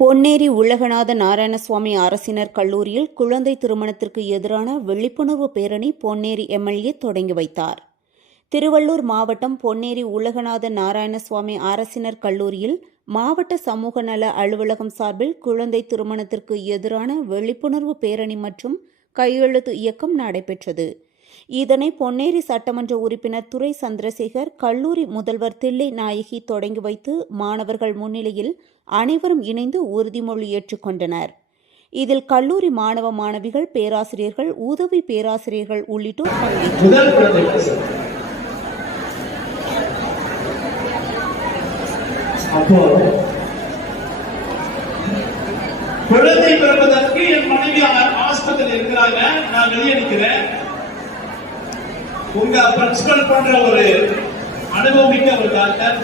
பொன்னேரி உலகநாத நாராயணசுவாமி அரசினர் கல்லூரியில் குழந்தை திருமணத்திற்கு எதிரான விழிப்புணர்வு பேரணி பொன்னேரி எம்எல்ஏ தொடங்கி வைத்தார். திருவள்ளூர் மாவட்டம் பொன்னேரி உலகநாத நாராயணசுவாமி அரசினர் கல்லூரியில் மாவட்ட சமூக நல அலுவலகம் சார்பில் குழந்தை திருமணத்திற்கு எதிரான விழிப்புணர்வு பேரணி மற்றும் கையெழுத்து இயக்கம் நடைபெற்றது. இதனை பொன்னேரி சட்டமன்ற உறுப்பினர் துரை சந்திரசேகர், கல்லூரி முதல்வர் தில்லை நாயகி தொடங்கி வைத்து மாணவர்கள் முன்னிலையில் அனைவரும் இணைந்து உறுதிமொழி ஏற்றுக்கொண்டனர். இதில் கல்லூரி மாணவ மாணவிகள், பேராசிரியர்கள், உதவி பேராசிரியர்கள் உள்ளிட்டோர் குழந்தை பிறப்பதற்கு என் மனைவி ஆஸ்பத்திரியில் இருக்கிறாங்க, நான் வெளியேறிக்கிறேன். உங்க பிரின்சிபல் பண்ற ஒரு அனுபவமிக்க ஒரு டாக்டர்.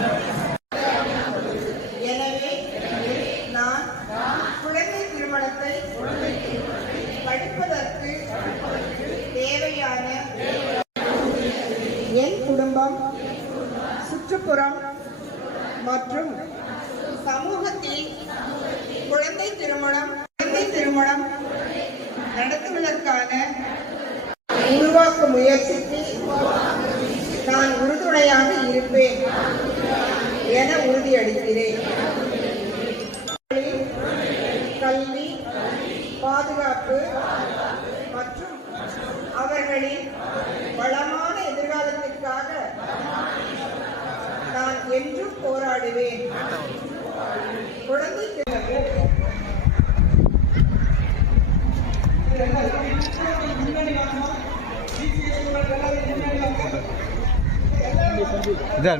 எனவே நான் குழந்தை திருமணத்தை படிப்பதற்கு தேவையான என் குடும்பம், சுற்றுப்புறம் மற்றும் சமூகத்தில் குழந்தை திருமணம் நடத்துவதற்கான உருவாக்க முயற்சிக்கு நான் உறுதுணையாக இருப்பேன் என உறுதியளிக்கிறேன். கல்வி, பாதுகாப்பு மற்றும் அவர்களின் வளமான எதிர்காலத்திற்காக நான் என்றும் போராடுவேன். குழந்தை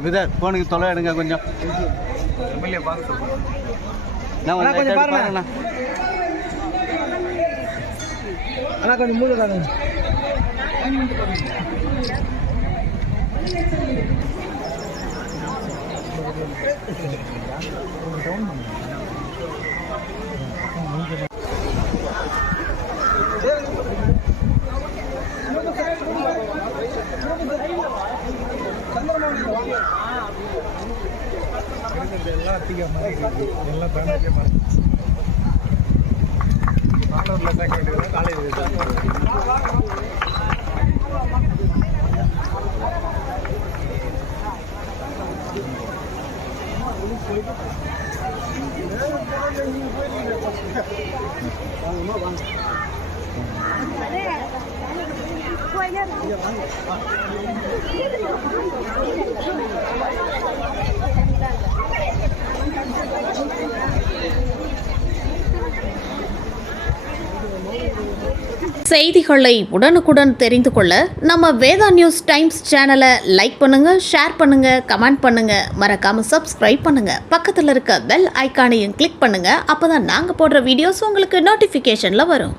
விதர் போனுக்கு தொலை எடுங்க கொஞ்சம். கொஞ்சம் பாருங்க கொஞ்சம் மூணு காணுங்க. செய்திகளை உடனுக்குடன் தெரிந்து கொள்ள நம்ம வேதா நியூஸ் டைம்ஸ் சேனலை லைக் பண்ணுங்க, ஷேர் பண்ணுங்க, கமெண்ட் பண்ணுங்க, மறக்காம சப்ஸ்கிரைப் பண்ணுங்க. பக்கத்தில் இருக்க பெல் ஐக்கானையும் கிளிக் பண்ணுங்க. அப்பதான் நாங்க போடுற வீடியோஸ் உங்களுக்கு நோட்டிபிகேஷன்ல வரும்.